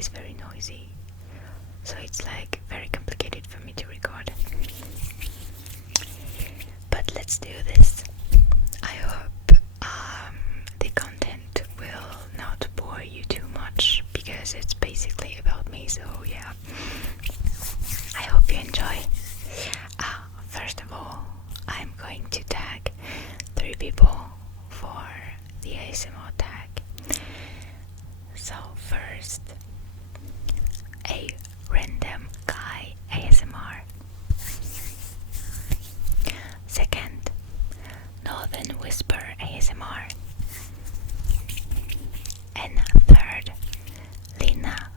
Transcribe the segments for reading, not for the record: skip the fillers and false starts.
is very noisy, so it's like very complicated for me to record. But let's do this. I hope the content will not bore you too much, because it's basically about me, so yeah. I hope you enjoy. First of all, I'm going to tag 3 people for the ASMR tag. So first, a random guy ASMR. Second, Northern Whisper ASMR. And third, Lina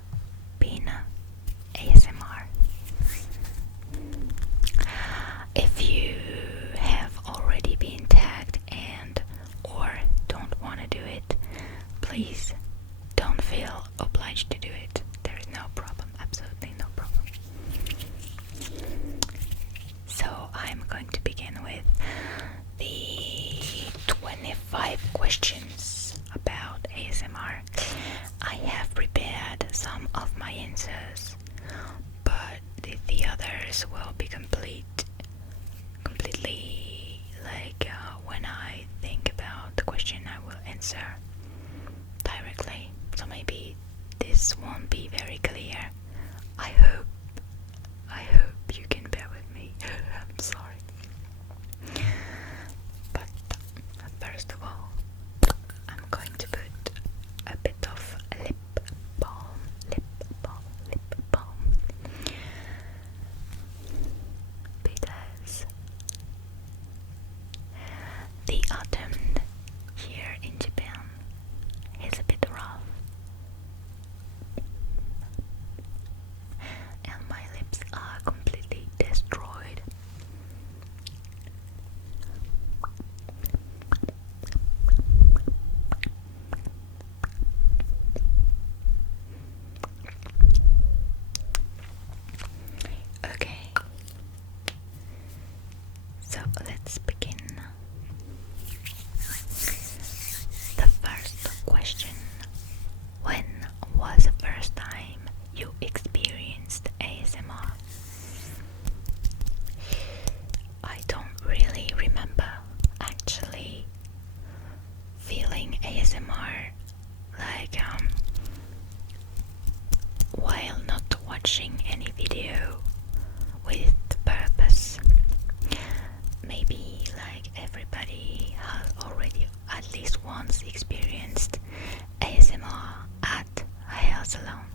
Bina ASMR. If you have already been tagged and or don't want to do it, please don't feel obliged to do it. There is no problem, absolutely no problem. So I'm going to begin with the 25 questions about ASMR. I have prepared some of my answers, but the others will be completely like when I think about the question I will answer directly, so maybe this won't be very clear. I hope you can bear with me. I'm sorry. But first of all, I'm going to put a bit of lip balm, because the autumn here in Japan is a bit rough, and my lips are completely destroyed. Okay, so let's begin. The first question: when was the first time you experienced ASMR? I don't really remember actually feeling ASMR like while not watching any video with purpose. Maybe like everybody has already at least once experienced ASMR at a hair salon,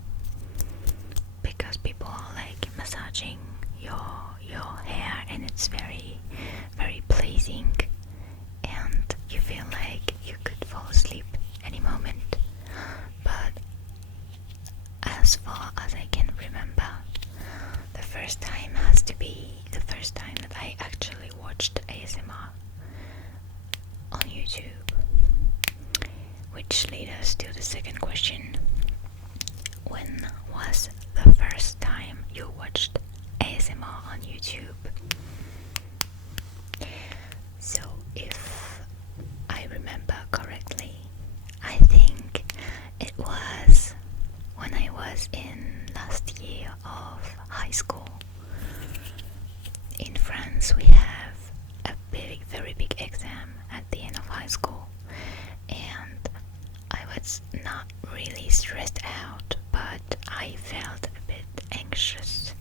because people are like massaging your hair and it's very pleasing, and you feel like you could fall asleep any moment. But as far as I can remember, the first time has to be the first time that I actually watched ASMR on YouTube. Which leads us to the second question: when was the first time you watched ASMR on YouTube? So if I remember correctly, I think it was when I was in last year of high school. In France we have a very big exam at the end of high school, and I was not really stressed out, but I felt a bit anxious.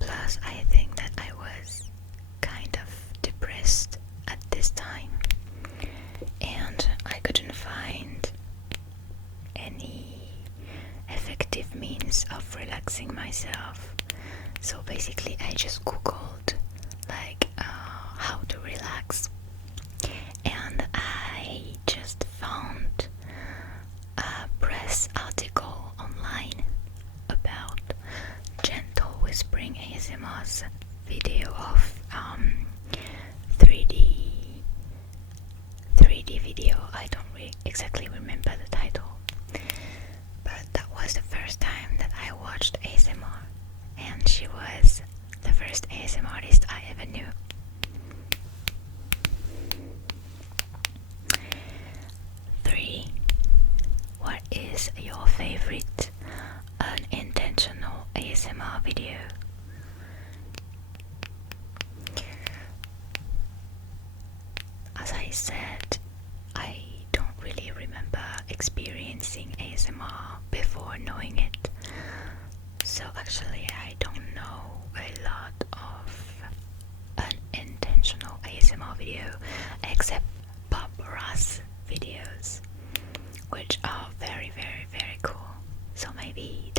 Plus I think that I was kind of depressed at this time, and I couldn't find any effective means of relaxing myself. So basically I just googled like how to relax, and I just found a press article online about gentle whispering ASMR's video of 3D video. I don't exactly remember the title, but that was the first time that I watched ASMR, and she was the first ASMR artist I ever knew. 3. What is your favorite ASMR video. As I said, I don't really remember experiencing ASMR before knowing it. So actually I don't know a lot of unintentional ASMR video except Bob Ross videos, which are very, very, very cool. So maybe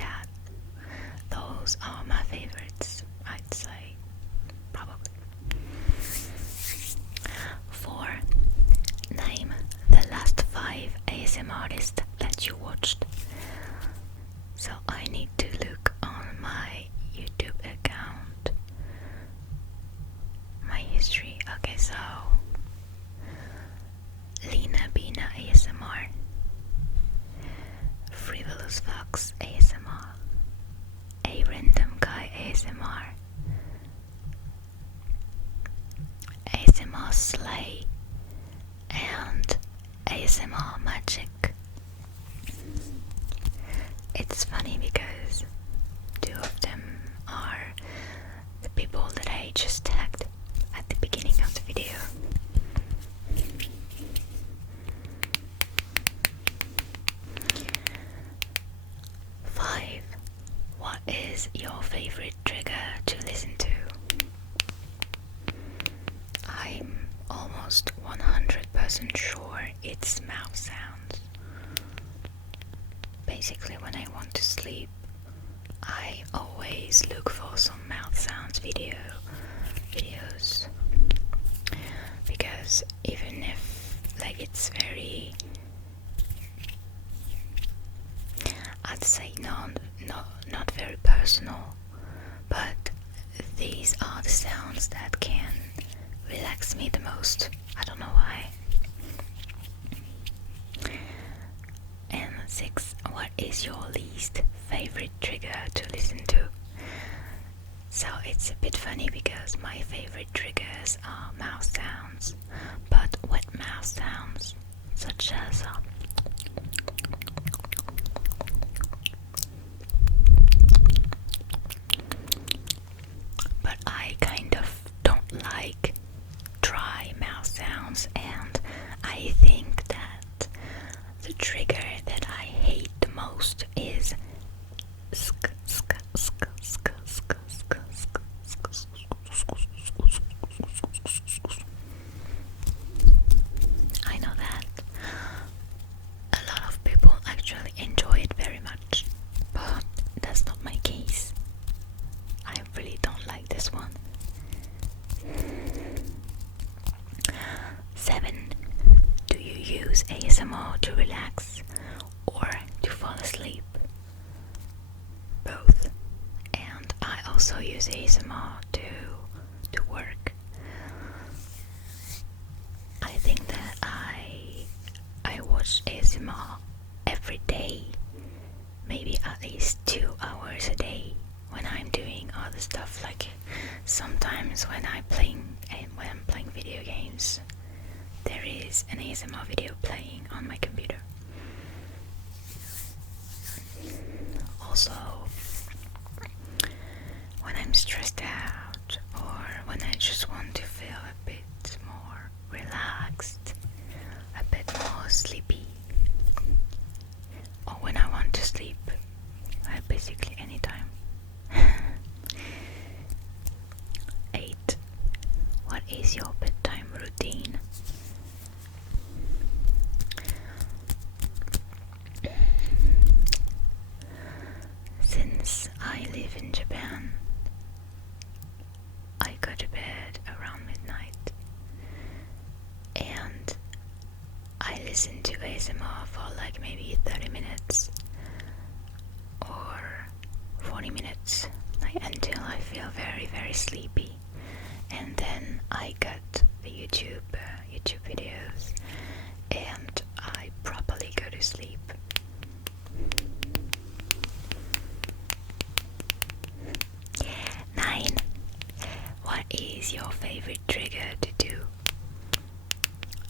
those are my favorites, I'd say, probably. 4. Name the last 5 ASMRtists that you watched. So I need to look on my YouTube account, my history. Okay, so Lena Bina ASMR, Frivolous Fox ASMR, A Random Guy ASMR, ASMR Slay, and ASMR Magic. It's funny because 2 of them are the people that I just tagged at the beginning of the video. What is your favorite trigger to listen to? I'm almost 100% sure it's mouth sounds. Basically, when I want to sleep, I always look for some mouth sounds videos, because even if it's very, I'd say not very personal, but these are the sounds that can relax me the most. I don't know why. And 6, what is your least favorite trigger to listen to? So it's a bit funny because my favorite triggers are mouth sounds, but wet mouth sounds such as but I kind of don't like dry mouth sounds, and I think that the trigger that I hate the most is sk sk sk sk sk sk sk. I know that a lot of people actually enjoy it very much, but that's not my case. I really don't like this one. 7. Do you use ASMR to relax or to fall asleep? Both. And I also use ASMR to work. I think that I watch ASMR every day, maybe at least 2 hours a day when I'm doing other stuff. Like sometimes when I'm playing video games, there is an ASMR video playing on my computer. Also, when I'm stressed out or when I just want to feel a bit more relaxed, a bit more sleepy, or when I want to sleep, basically anytime. 8. What is your bedtime routine? Since I live in Japan, I go to bed around midnight, and I listen to ASMR for like maybe 30 minutes or 40 minutes, until I feel very, very sleepy, and then I cut the YouTube videos and I properly go to sleep. 9. What is your favorite trigger to do?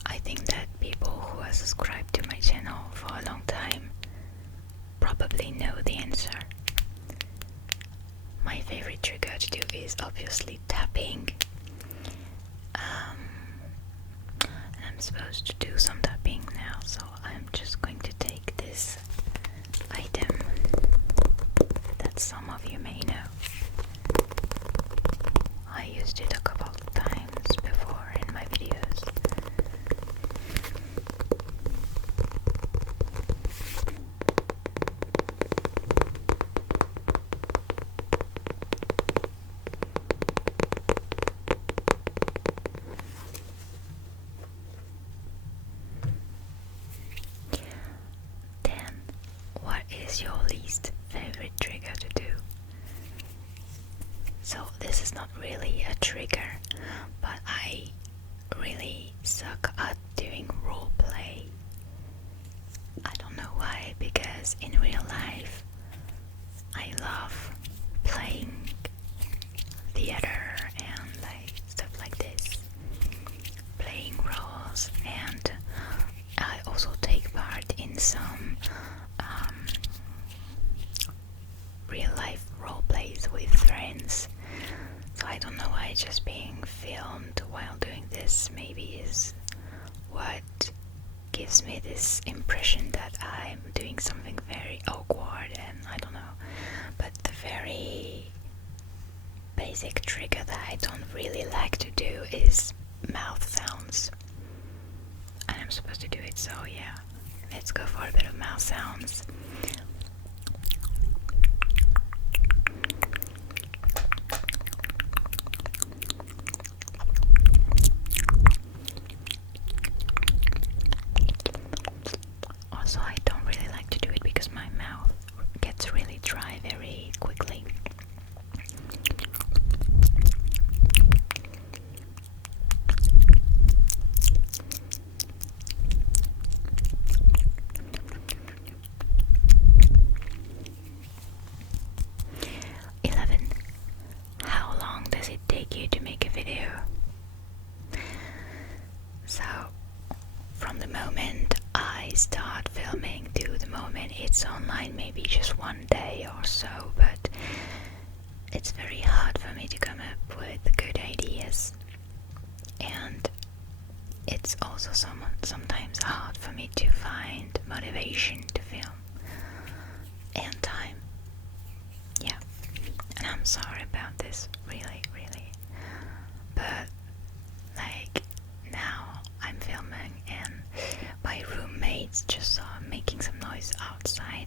I think that people who are subscribed to my channel for a long time probably know the answer. my favorite trigger to do is obviously tapping. And I'm supposed to do some tapping now, so I'm just going to take this item that some of you may know. I used it a couple of times before in my videos. Then, what is your least favorite trigger to do? So this is not really a trigger, but I really suck at doing roleplay. I don't know why, because in real life I love playing theater and like stuff like this, playing roles, and I also take part in some real life role plays with friends. So I don't know why just being filmed while doing this maybe is what gives me this impression that I'm doing something very awkward, and I don't know. But the very basic trigger that I don't really like to do is mouth sounds. And I'm supposed to do it, so yeah, let's go for a bit of mouth sounds. Also, I don't really like to do it because my mouth gets really dry very quickly. How long does it take you to make a video? So, from the moment I start filming to the moment it's online, maybe just one day or so, but it's very hard for me to come up with good ideas, and it's also sometimes hard for me to find motivation to film and time. Yeah, and I'm sorry about this, really, but like now I'm filming and my roommates just saw making some noise outside,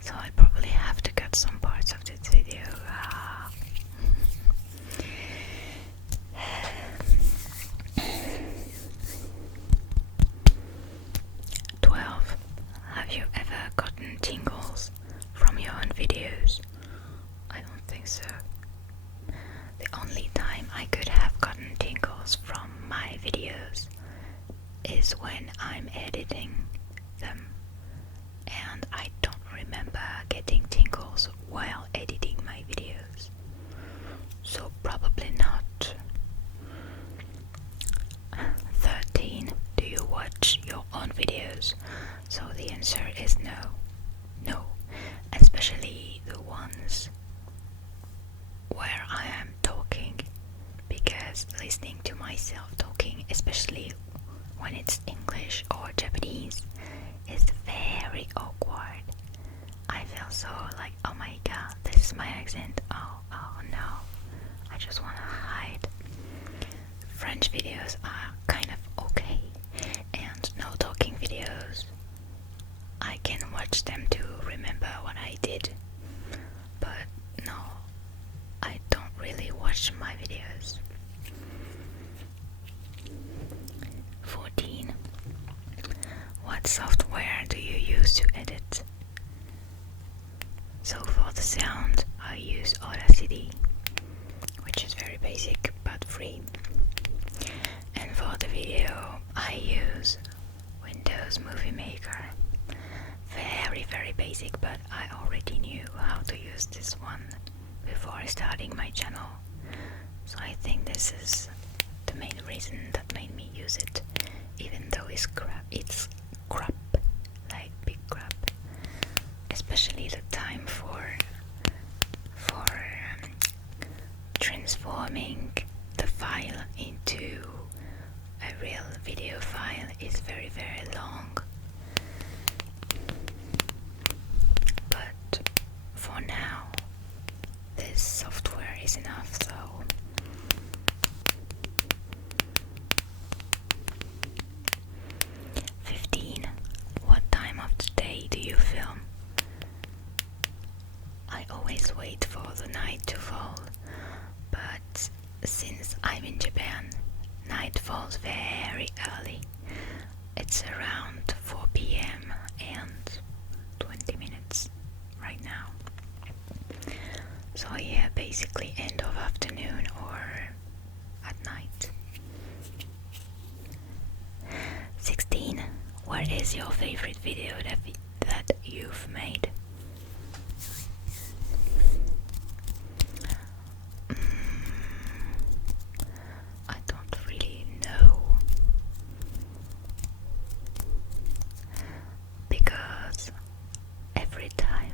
so I probably have to cut some parts of this video. 12. Have you ever gotten tingles from your own videos? I don't think so. The only time I could have gotten tingles from my videos is when I'm editing them, and I don't remember getting tingles while editing my videos, so probably not. 13. Do you watch your own videos? So the answer is no, especially the ones where I am talking, because listening to myself talking, especially when it's English or Japanese, is very awkward. I feel so like, oh my god, this is my accent. Oh no, I just want to hide. French videos are kind of okay, and no talking videos, I can watch them to remember what I did, but no, I don't really watch my videos. 14. What software do you use to edit? So for the sound, I use Audacity, which is very basic but free. And for the video, I use Windows Movie Maker. Very basic, but I already knew how to use this one before starting my channel. So I think this is the main reason that made me use it, even though it's crap, like big crap. Especially the time for very early. It's around 4 p.m. and 20 minutes right now. So yeah, basically end of afternoon or at night. 16. What is your favorite video that you've made? I don't really know, because every time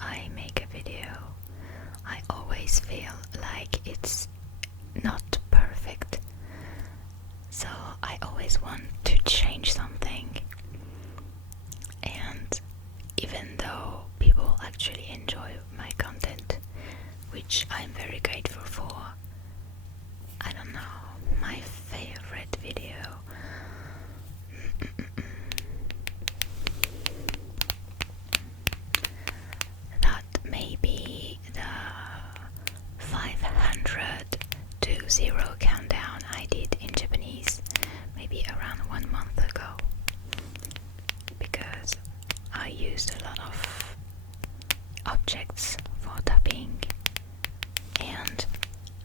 I make a video I always feel like it's not perfect, so I always want to change something. And even though people actually enjoy my content, which I'm very grateful for, I don't know, my favorite video. That may be the 500 to 0 countdown I did in Japanese, maybe around 1 month ago, because I used a lot of objects for tapping, and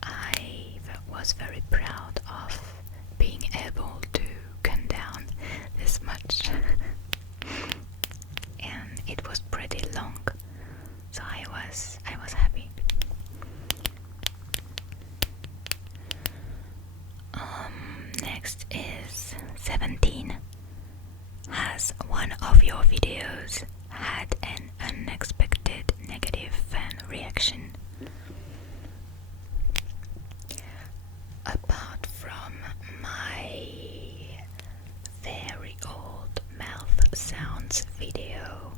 I was very proud of being able to count down this much. And it was pretty long, so I was happy. Next is 17. Has one of your videos had an unexpected negative fan reaction? Apart from my very old mouth sounds video,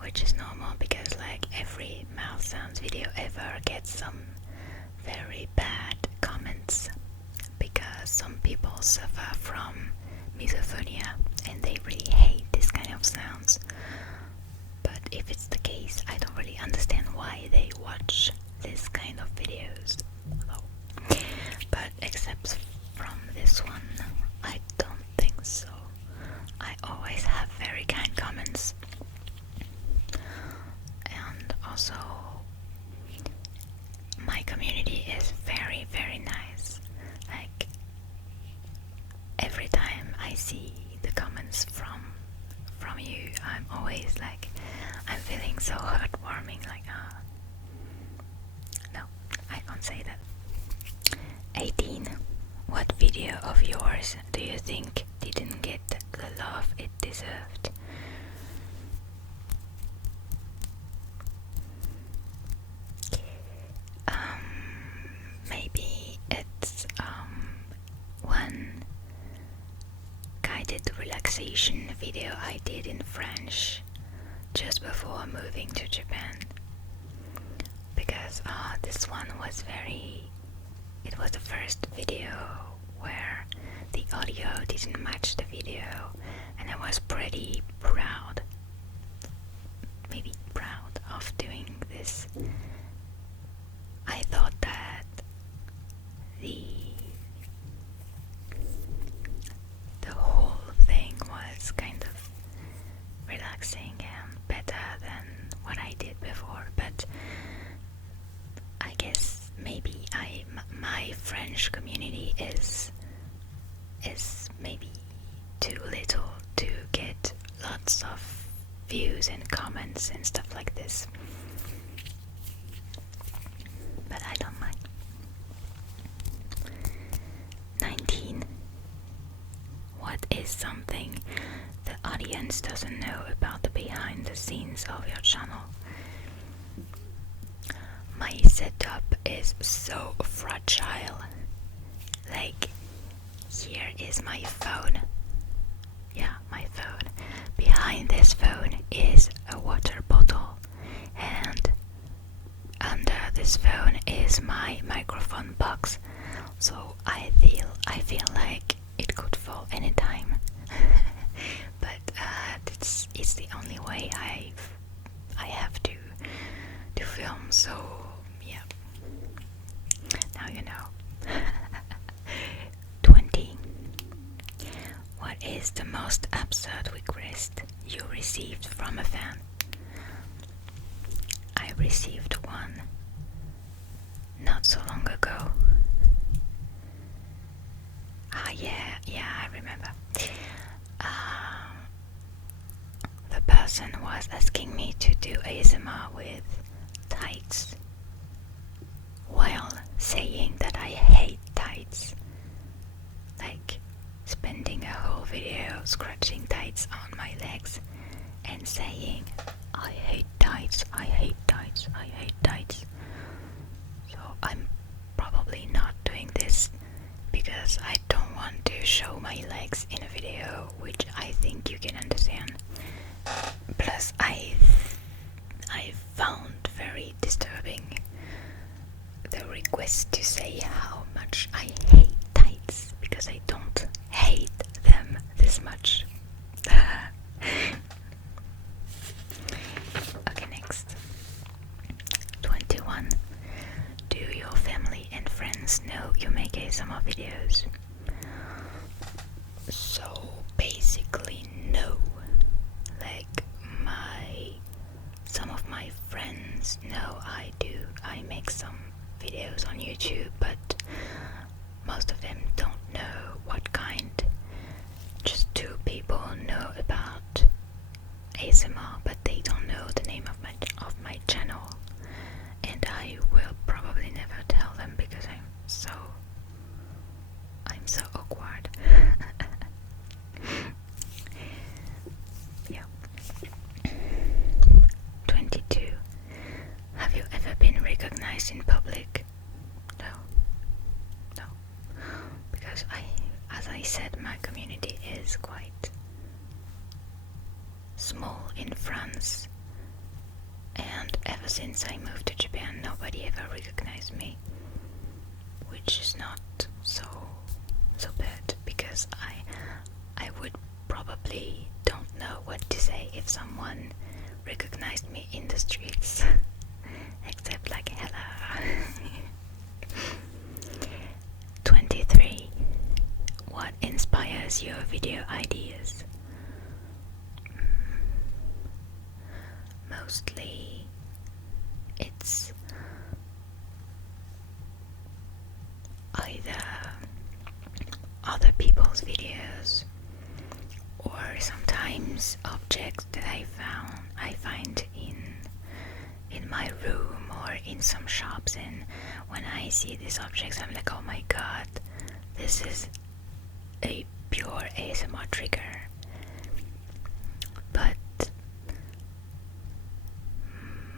which is normal because like every mouth sounds video ever gets some very bad comments, because some people suffer from misophonia and they really hate this kind of sounds. But if it's the case, I don't really understand why they watch this kind of videos. But except from this one, I don't think so. I always have very kind comments. And also, my community is very, very nice. Like, every time I see the comments from you, I'm always like, I'm feeling so heartwarming, like, no, I can't say that. 18. What video of yours do you think didn't get the love it deserved? Maybe it's one guided relaxation video I did in French just before moving to Japan, because this one was it was the first video where the audio didn't match the video, and I was pretty proud, maybe proud of doing this. I thought that the whole thing was kind of relaxing and better than what I did before, but I guess maybe my French community is maybe too little to get lots of views and comments and stuff like this, but I don't mind. 19. What is something the audience doesn't know about the behind the scenes of your channel? My setup is so fragile. Like, here is my phone. Yeah, my phone. Behind this phone is a water bottle, and under this phone is my microphone box. So I feel like it could fall anytime. But it's the only way I have to film. So yeah. Now you know. 20. is the most absurd request you received from a fan? I received one not so long ago. Yeah, I remember. The person was asking me to do ASMR with tights, while saying that I hate tights. Like spending a whole video scratching tights on my legs and saying, I hate tights, I hate tights, I hate tights. So I'm probably not doing this because I don't want to show my legs in a video, which I think you can understand. Plus I found very disturbing the request to say how much I hate tights, because I don't hate them this much. Okay, next. 21. Do your family and friends know you make ASMR videos? So basically no. Like some of my friends know I make some videos on YouTube, but most of them don't know what kind. Just 2 people know about ASMR, but they don't know the name of my channel, and I will probably never tell them because I'm so awkward. Yeah. 22. Have you ever been recognized in public? No, because as I said, my community is quite small in France, and ever since I moved to Japan, nobody ever recognized me, which is not so bad, because I would probably don't know what to say if someone recognized me in the streets, except like hello. 23. What inspires your video ideas? Mostly it's either other people's videos, or sometimes objects that I find in my room or in some shops, and when I see these objects I'm like, oh my god, this is a pure ASMR trigger. But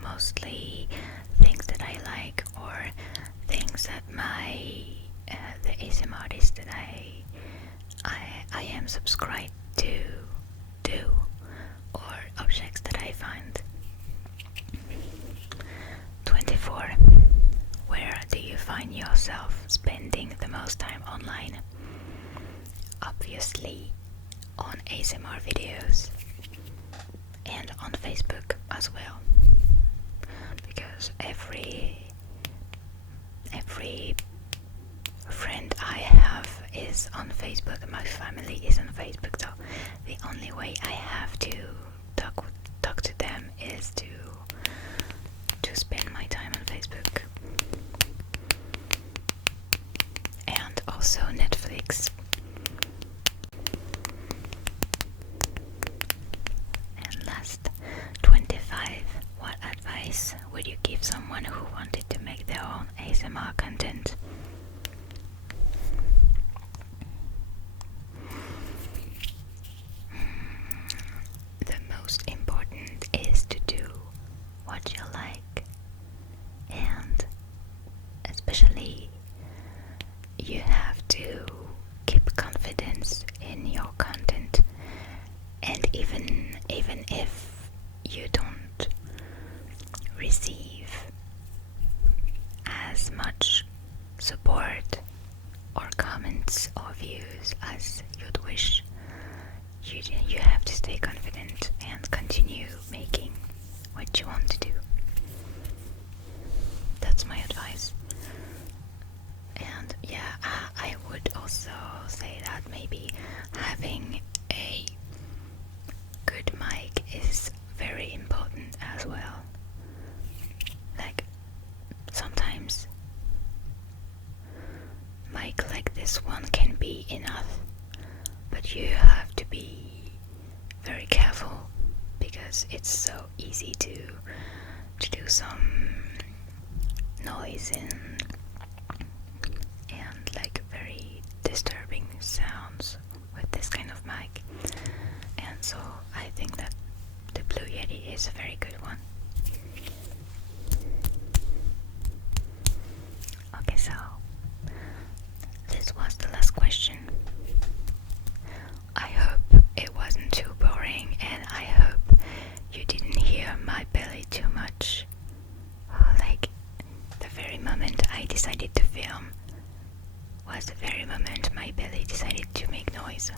mostly things that I like, or things that the ASMRtists that I am subscribed to do, or objects that I find. 24. Where do you find yourself spending the most time online? Obviously on ASMR videos and on Facebook as well, because every friend I have is on Facebook, my family is on Facebook, so the only way I have to talk to them is to spend my time on Facebook. And also Netflix. And last, 25. What advice would you give someone who wanted to make their own ASMR content? The most important is to do what you like, and especially you have to keep confidence in your content, and even if you don't receive as much support or comments or views as you'd wish, you have to stay confident and continue making what you want to do. That's my advice. And yeah, I would also say that maybe having you have to be very careful because it's so easy to do some noise and like very disturbing sounds with this kind of mic. And so I think that the Blue Yeti is a very good one. Okay, so this was the last question. I hope it wasn't too boring, and I hope you didn't hear my belly too much. Like, the very moment I decided to film was the very moment my belly decided to make noise.